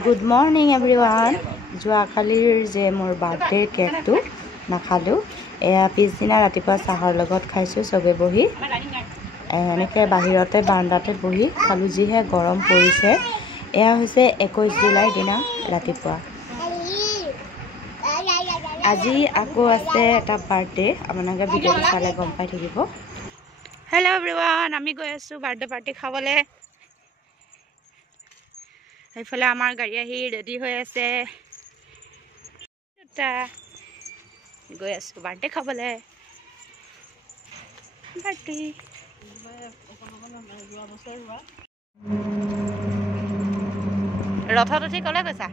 Good morning everyone. যোৱাকালিৰ যে মোৰ birthday কেকটো নাখালোঁ এয়া পিছদিনা ৰাতিপুৱা চাহৰ লগত খাইছোঁ চবে বহি এনেকৈ বাহিৰতে বাৰান্দাতে বহি খালোঁ যিহে গৰম পৰিছে এয়া হৈছে 21 জুলাইৰ দিনা ৰাতিপুৱা আজি আকৌ আছে এটা বাৰ্থডে আপোনালোকে ভিডিঅ'টো চালে গম পাই থাকিব হেল্ল' এভৰিৱান আমি গৈ আছোঁ বাৰ্থডে পাৰ্টি খাবলৈ এইফালে আমাৰ গাড়ী আহি ৰেডি হৈ আছে গৈ আছোঁ বাৰ্থডে খাবলৈ পাৰ্টি ৰথত উঠি ক'লৈ গৈছা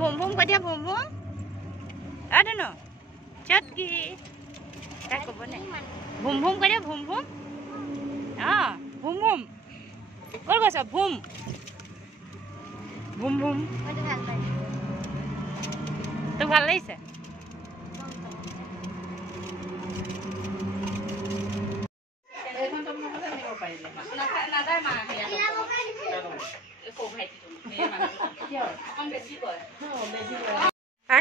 ভুম ভুম কৈ দিয়া ভুম ভুম ন চটকি তাই ক'ব নে ভুম ভুম কৈ দিয়া ভুম ভুম ভুম ভুম ক'ত গৈছ ভুম ভুম ভুম তোক ভাল লাগিছে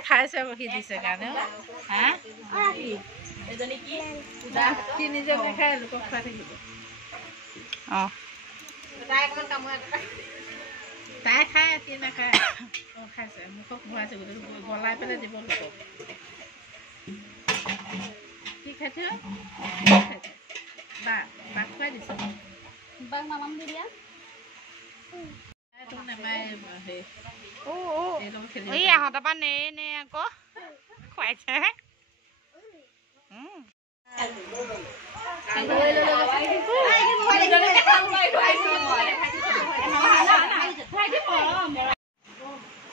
খাইছে বহি দিছে কাৰণে তাই খায় কি নাখায় খাইছে মুখত ঘূৰাইছে গলাই পেলাই দিব লোকক কি খাইছে বাক খুৱাই দিছে বাক মামাম দি দিয়া আহঁতৰ পৰা নে আকৌ খুৱাইছে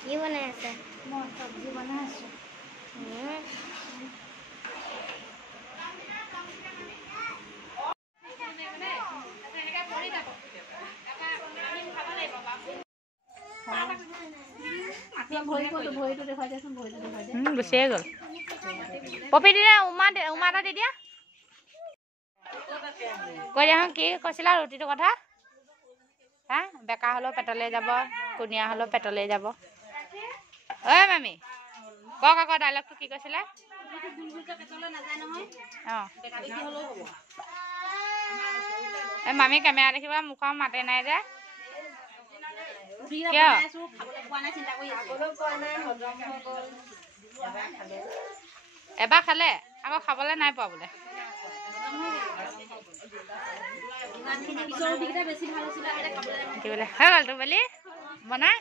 কি বনাই আছে মই চব্জি বনাই আছো গুচিয়ে গ'ল পপি দিলে উমা এটা দি দিয়া কৈ দিয়া কি কৈছিলা ৰুটিটোৰ কথা হা বেকা হ'লেও পেটলৈ যাব কুনিয়া হ'লেও পেটলৈ যাব ঐ মামী কওক আকৌ ডাইলগটো কি কৈছিলে মামী কেমেৰা দেখিব মুখৰ মাতে নাই যে এবাৰ খালে আকৌ খাবলৈ নাই পোৱা বোলে হৈ গ'ল তো বুলি বনাই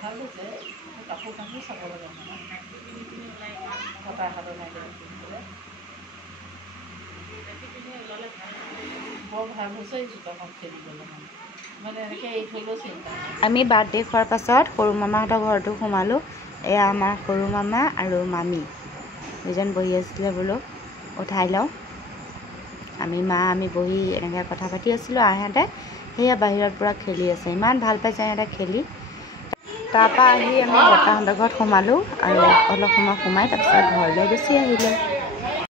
ভাল হৈছে কাপোৰ কাপোৰ চাব লাগে বৰ ভাল হৈছে জোতাখন খেলিবলৈ মানে এনেকৈ এৰি থ'লেও চিন্তা আমি বাৰ্থডে খোৱাৰ পাছত সৰু মামাহঁতৰ ঘৰটো সোমালোঁ এয়া আমাৰ সৰু মামা আৰু মামী দুজন বহি আছিলে বোলো উঠাই লওঁ আমি বহি এনেকৈ কথা পাতি আছিলোঁ আৰু সিহঁতে সেয়া বাহিৰত পূৰা খেলি আছে ইমান ভাল পাইছে সিহঁতে খেলি তাৰপৰা আহি আমি বৰ্তাহঁতৰ ঘৰত সোমালোঁ আৰু অলপ সময় সোমাই তাৰপিছত ঘৰলৈ গুচি আহিলোঁ